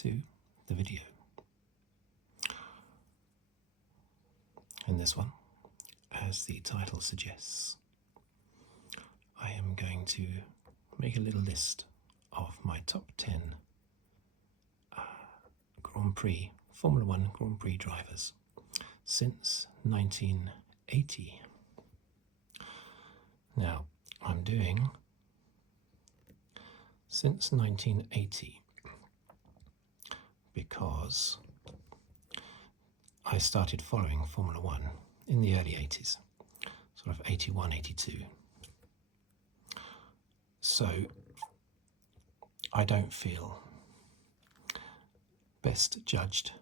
to the video. In this one, as the title suggests, I am going to make a little list of my top 10 Grand Prix, Formula One Grand Prix drivers since 1980. Now, I'm doing since 1980 because I started following Formula One in the early 80s, sort of 81, 82. So I don't feel best judged,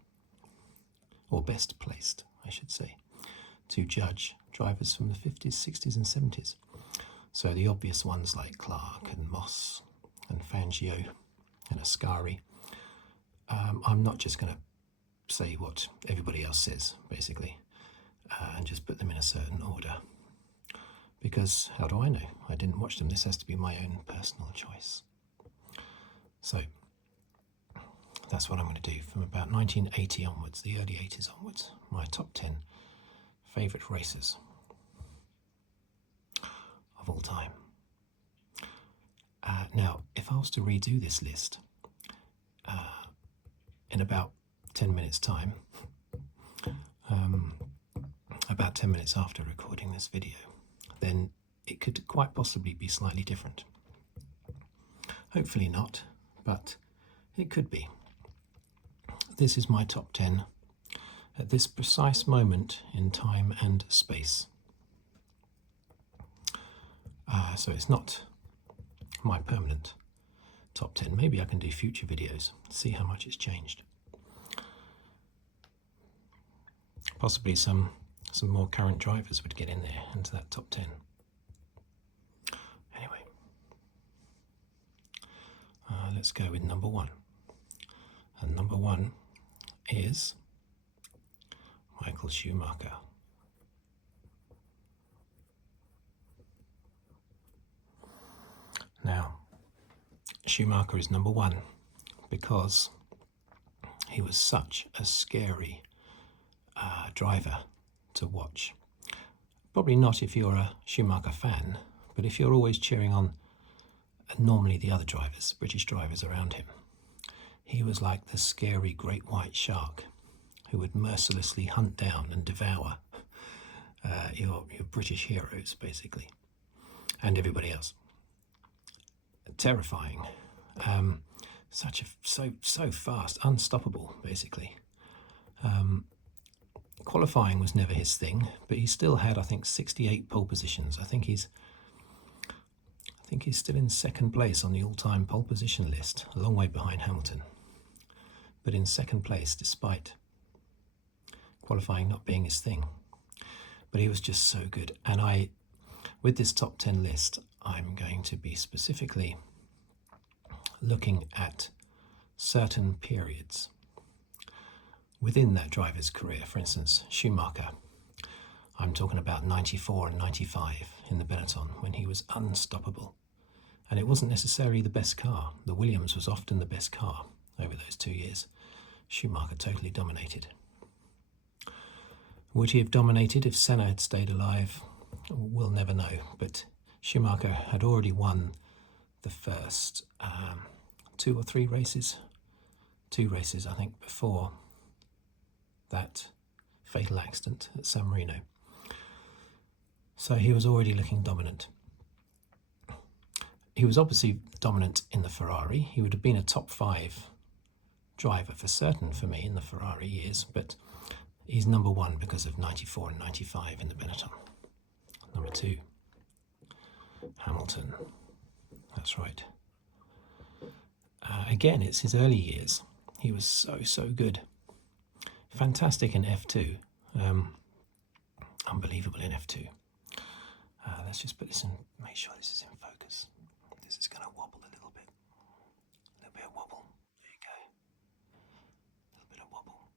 or best placed, I should say, to judge drivers from the 50s, 60s and 70s. So the obvious ones like Clark and Moss and Fangio and Ascari, I'm not just going to say what everybody else says, basically, and just put them in a certain order. Because how do I know? I didn't watch them. This has to be my own personal choice. So that's what I'm going to do from about 1980 onwards, the early 80s onwards, my top 10 favourite racers of all time. Now, if I was to redo this list in about 10 minutes' time, about 10 minutes after recording this video, then it could quite possibly be slightly different. Hopefully not, but it could be. This is my top 10 at this precise moment in time and space. So it's not my permanent top 10. Maybe I can do future videos, see how much it's changed. Possibly some more current drivers would get in there into that top 10. Anyway, let's go with number 1. And number 1 is Michael Schumacher. Now, Schumacher is number 1 because he was such a scary driver to watch. Probably not if you're a Schumacher fan, but if you're always cheering on normally the other drivers, British drivers around him, he was like the scary great white shark who would mercilessly hunt down and devour your British heroes, basically, and everybody else. Terrifying. So fast, unstoppable, basically. Qualifying was never his thing, but he still had, I think, 68 pole positions. I think he's still in second place on the all-time pole position list, a long way behind Hamilton. But in second place, despite qualifying not being his thing. But he was just so good. And with this top 10 list, I'm going to be specifically looking at certain periods within that driver's career. For instance, Schumacher, I'm talking about 94 and 95 in the Benetton when he was unstoppable. And it wasn't necessarily the best car. The Williams was often the best car over those 2 years. Schumacher totally dominated. Would he have dominated if Senna had stayed alive? We'll never know, but Schumacher had already won the first 2 or 3 races. 2 races, I think, before that fatal accident at San Marino. So he was already looking dominant. He was obviously dominant in the Ferrari. He would have been a top 5 driver for certain for me in the Ferrari years, but he's number 1 because of 94 and 95 in the Benetton. Number 2, Hamilton. That's right. Again, it's his early years. He was so good. Fantastic in F2. Unbelievable in F2. Let's just put this in, make sure this is in focus. This is going to wobble a little bit. A little bit of wobble. There you go. A little bit of wobble.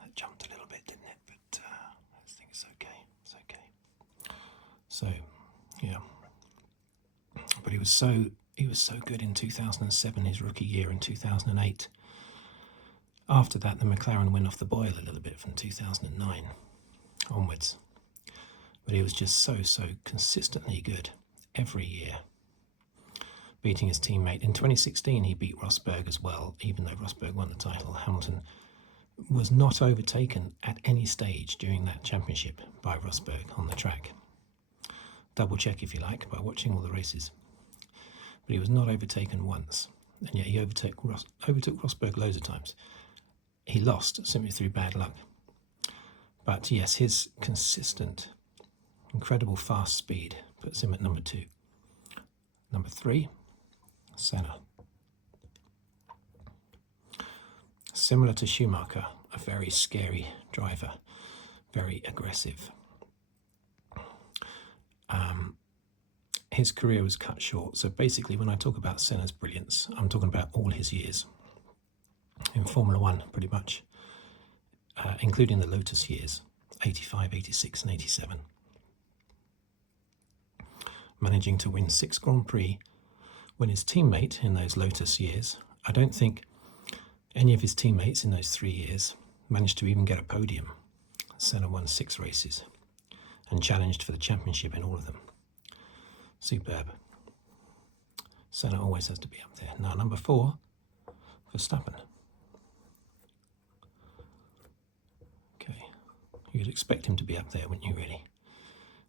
That jumped a little bit, didn't it? But I think it's okay. It's okay. So, yeah. But he was so good in 2007, his rookie year, in 2008. After that, the McLaren went off the boil a little bit from 2009 onwards. But he was just so consistently good every year, beating his teammate. In 2016, he beat Rosberg as well, even though Rosberg won the title. Hamilton was not overtaken at any stage during that championship by Rosberg on the track. Double check, if you like, by watching all the races. But he was not overtaken once, and yet he overtook Rosberg loads of times. He lost simply through bad luck. But yes, his consistent, incredible fast speed puts him at number 2. Number 3, Senna. Similar to Schumacher, a very scary driver, very aggressive. His career was cut short. So basically, when I talk about Senna's brilliance, I'm talking about all his years in Formula One, pretty much, including the Lotus years, 85, 86 and 87. Managing to win 6 Grand Prix when his teammate in those Lotus years, I don't think any of his teammates in those 3 years managed to even get a podium. Senna won 6 races and challenged for the championship in all of them. Superb. Senna always has to be up there. Now, number 4, Verstappen. Okay, you'd expect him to be up there, wouldn't you, really?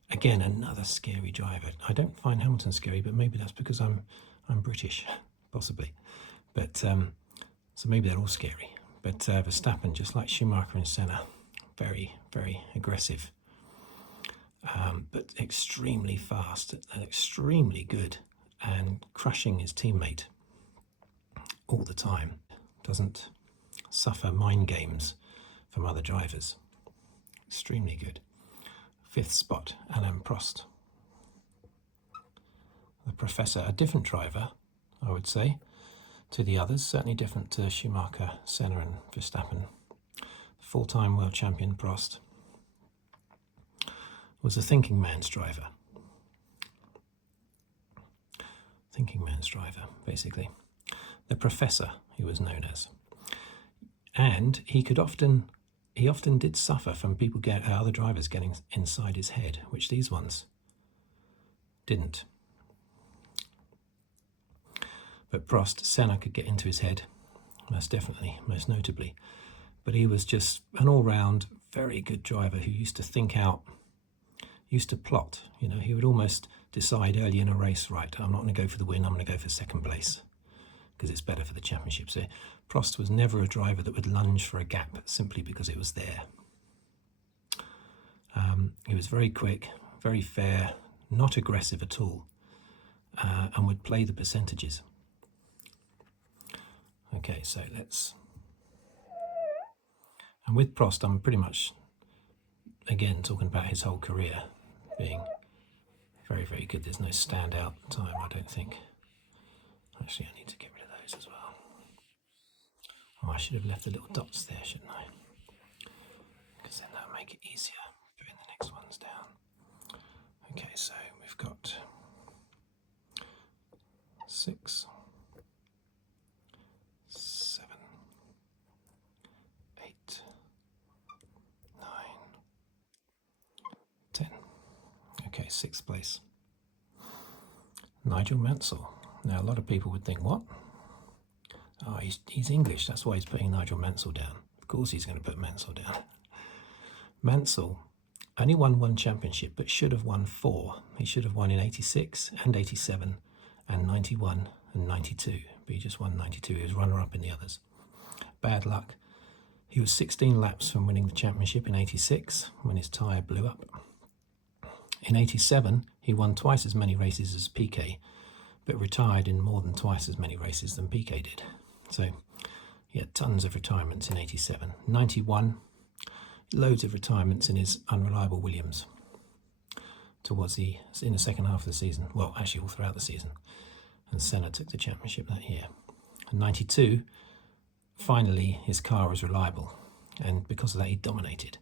Again, another scary driver. I don't find Hamilton scary, but maybe that's because I'm British, possibly. But so maybe they're all scary. But Verstappen, just like Schumacher and Senna, very aggressive. But extremely fast and extremely good, and crushing his teammate all the time. Doesn't suffer mind games from other drivers. Extremely good. 5th spot, Alain Prost. The Professor, a different driver, I would say, to the others. Certainly different to Schumacher, Senna and Verstappen. Full-time world champion Prost was a thinking man's driver. Thinking man's driver, basically. The Professor, he was known as. And he often did suffer from people other drivers getting inside his head, which these ones didn't. But Prost, Senna could get into his head, most definitely, most notably. But he was just an all-round, very good driver who used to think out, used to plot. You know, he would almost decide early in a race, right, I'm not going to go for the win, I'm going to go for 2nd place because it's better for the championship. So Prost was never a driver that would lunge for a gap simply because it was there. He was very quick, very fair, not aggressive at all, and would play the percentages. Okay, so let's... And with Prost, I'm pretty much, again, talking about his whole career being very good. There's no standout time, I don't think. Actually, I need to get rid of those as well. Oh, I should have left the little dots there, shouldn't I? Because then that'll make it easier putting the next ones down. Okay, so we've got 6, 7, 8, 9, 10. Okay, 6th place. Nigel Mansell. Now, a lot of people would think, what? Oh, he's English, that's why he's putting Nigel Mansell down. Of course he's going to put Mansell down. Mansell only won 1 championship, but should have won 4. He should have won in 86 and 87 and 91 and 92. But he just won 92. He was runner-up in the others. Bad luck. He was 16 laps from winning the championship in 86 when his tyre blew up. In 87, he won twice as many races as Piquet, but retired in more than twice as many races than Piquet did. So he had tons of retirements in 87. 91, loads of retirements in his unreliable Williams in the second half of the season. Well, actually all throughout the season. And Senna took the championship that year. In 92, finally his car was reliable, and because of that he dominated.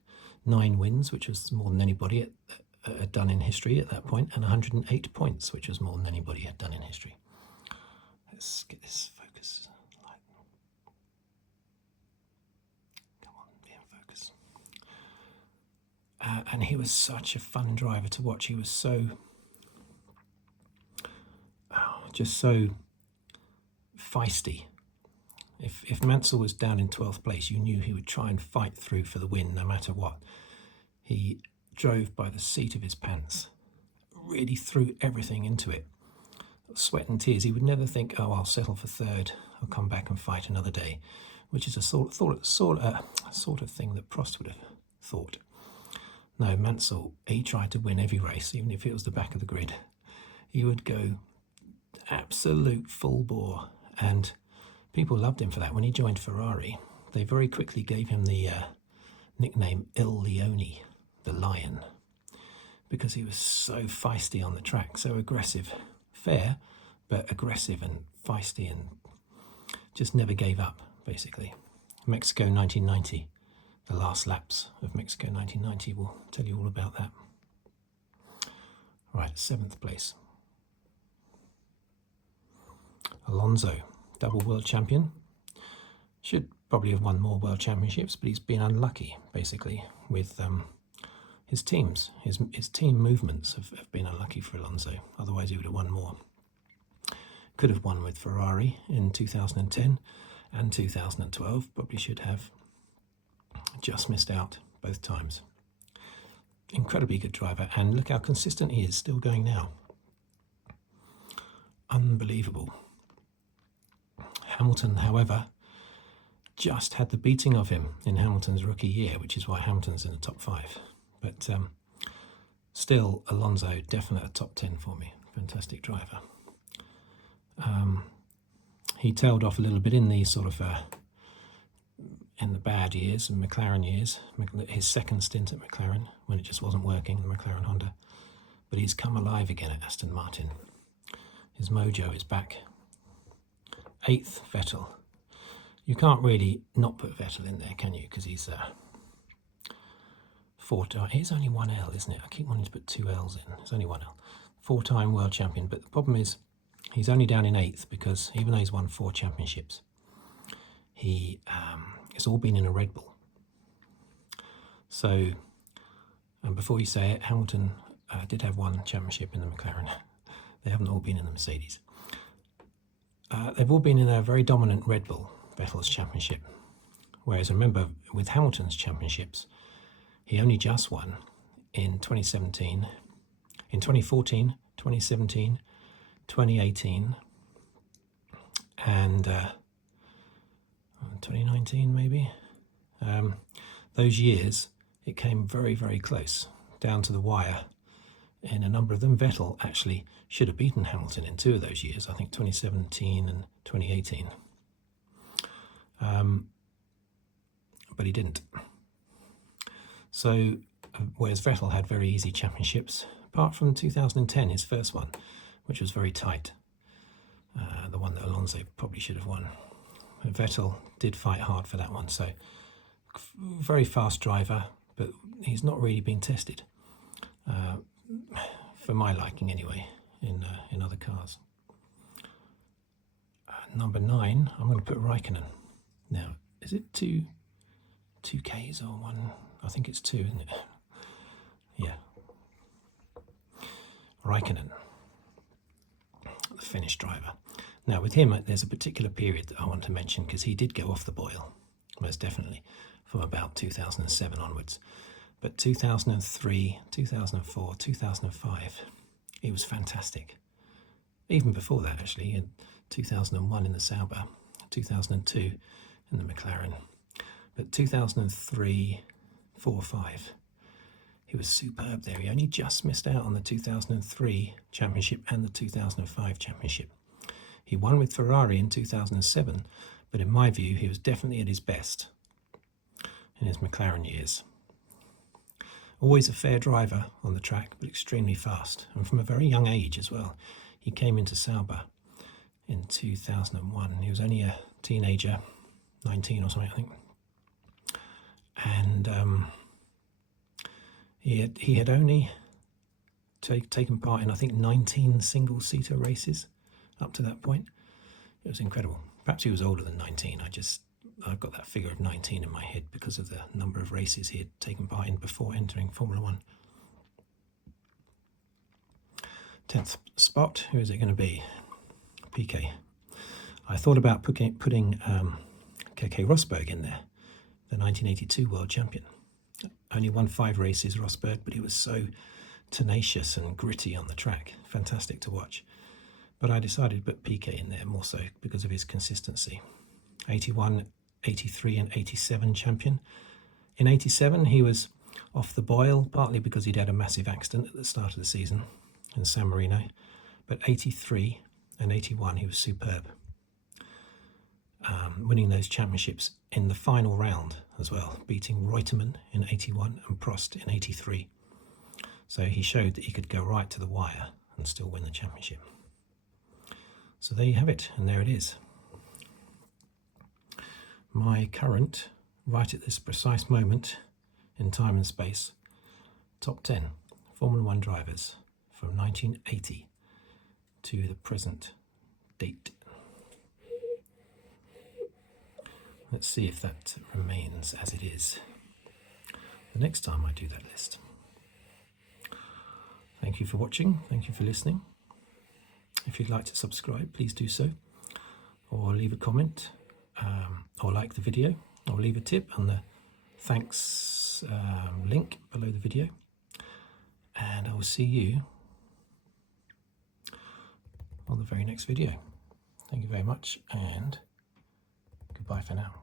9 wins, which was more than anybody had done in history at that point, and 108 points, which was more than anybody had done in history. Let's get this focus. Come on, be in focus. And he was such a fun driver to watch. He was so, just so feisty. If Mansell was down in 12th place, you knew he would try and fight through for the win no matter what. He drove by the seat of his pants, really threw everything into it. Sweat and tears. He would never think, oh, I'll settle for third, I'll come back and fight another day, which is a sort of thing that Prost would have thought. No, Mansell, he tried to win every race, even if it was the back of the grid. He would go absolute full bore, and people loved him for that. When he joined Ferrari, they very quickly gave him the nickname Il Leone, the Lion, because he was so feisty on the track, so aggressive. Fair, but aggressive and feisty, and just never gave up, basically. Mexico 1990, the last laps of Mexico 1990, will tell you all about that. Right, 7th place. Alonso, double world champion. Should probably have won more world championships, but he's been unlucky, basically, with his teams. His team movements have been unlucky for Alonso, otherwise he would have won more. Could have won with Ferrari in 2010 and 2012, probably should have. Just missed out both times. Incredibly good driver, and look how consistent he is, still going now. Unbelievable. Hamilton, however, just had the beating of him in Hamilton's rookie year, which is why Hamilton's in the top 5. But still, Alonso, definite a top 10 for me. Fantastic driver. He tailed off a little bit in the in the bad years and McLaren years, his second stint at McLaren, when it just wasn't working, the McLaren Honda. But he's come alive again at Aston Martin. His mojo is back. 8th, Vettel. You can't really not put Vettel in there, can you? Because he's he's only one L, isn't it? I keep wanting to put 2 L's in. It's only one L. 4-time world champion. But the problem is, he's only down in 8th because even though he's won 4 championships, it's all been in a Red Bull. So, and before you say it, Hamilton did have 1 championship in the McLaren. They haven't all been in the Mercedes. They've all been in a very dominant Red Bull, Vettel's championship. Whereas, remember, with Hamilton's championships, he only just won in 2017, in 2014, 2017, 2018, and 2019 maybe. Those years, it came very, very close, down to the wire. In a number of them, Vettel actually should have beaten Hamilton in 2 of those years, I think 2017 and 2018. But he didn't. So, whereas Vettel had very easy championships, apart from 2010, his first one, which was very tight, the one that Alonso probably should have won. But Vettel did fight hard for that one, so very fast driver, but he's not really been tested, for my liking anyway, in other cars. Number 9, I'm going to put Raikkonen. Now, is it two Ks or 1? I think it's 2, isn't it? Yeah. Raikkonen, the Finnish driver. Now, with him, there's a particular period that I want to mention because he did go off the boil, most definitely, from about 2007 onwards. But 2003, 2004, 2005, he was fantastic. Even before that, actually, in 2001 in the Sauber, 2002 in the McLaren. But 2003, 4, 5, he was superb there. He only just missed out on the 2003 championship and the 2005 championship. He won with Ferrari in 2007, but in my view, he was definitely at his best in his McLaren years. Always a fair driver on the track, but extremely fast, and from a very young age as well. He came into Sauber in 2001. He was only a teenager, 19 or something, I think. And he had only taken part in, I think, 19 single-seater races up to that point. It was incredible. Perhaps he was older than 19. I've got that figure of 19 in my head because of the number of races he had taken part in before entering Formula One. 10th spot, who is it going to be? Piquet. I thought about putting Keke Rosberg in there, the 1982 world champion. Only won 5 races, Rosberg, but he was so tenacious and gritty on the track. Fantastic to watch. But I decided to put Piquet in there more so because of his consistency. 81, 83 and 87 champion. In 87 he was off the boil, partly because he'd had a massive accident at the start of the season in San Marino. But 83 and 81 he was superb. Winning those championships in the final round as well, beating Reutemann in 81 and Prost in 83. So he showed that he could go right to the wire and still win the championship. So there you have it, and there it is. My current, right at this precise moment in time and space, top 10 Formula One drivers from 1980 to the present date. Let's see if that remains as it is the next time I do that list. Thank you for watching. Thank you for listening. If you'd like to subscribe, please do so, or leave a comment, or like the video, or leave a tip on the thanks link below the video. And I will see you on the very next video. Thank you very much, and goodbye for now.